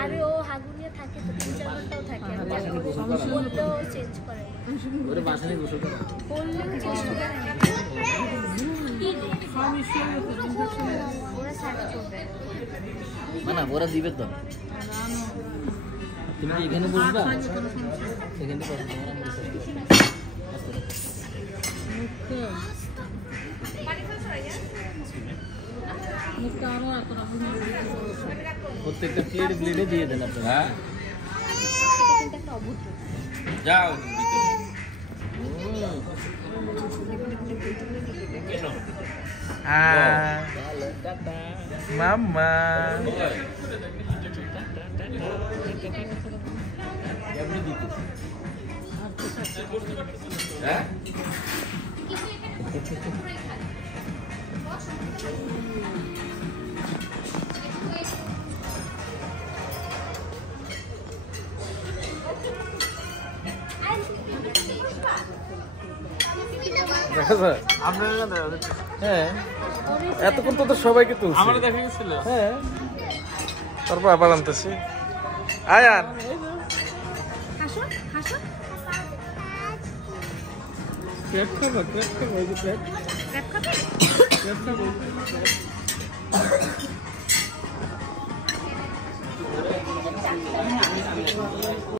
আরে ও হাগুনিয়া থাকে তো 3-4 ঘন্টাও থাকে বললেও চেঞ্জ করে ওরে বাসায় গোসল করে বললেও চেঞ্জ করে ওরা সার্চ করবে না ওরা দিবে তো তুমি এখানে বসবা এখানে বসবা প্রত্যেকটা প্লেট প্লেটে দিয়ে দেন আপনারা যাও মাম্মা হ্যাঁ হ্যাঁ এতক্ষণ তো সবাইকে তুলছি আমার দেখা গেছিল হ্যাঁ তারপর আবার আনতেছি আয়ান হাসো হাসো ক্রেপ খাবো ওই যে ক্রেপ খাবো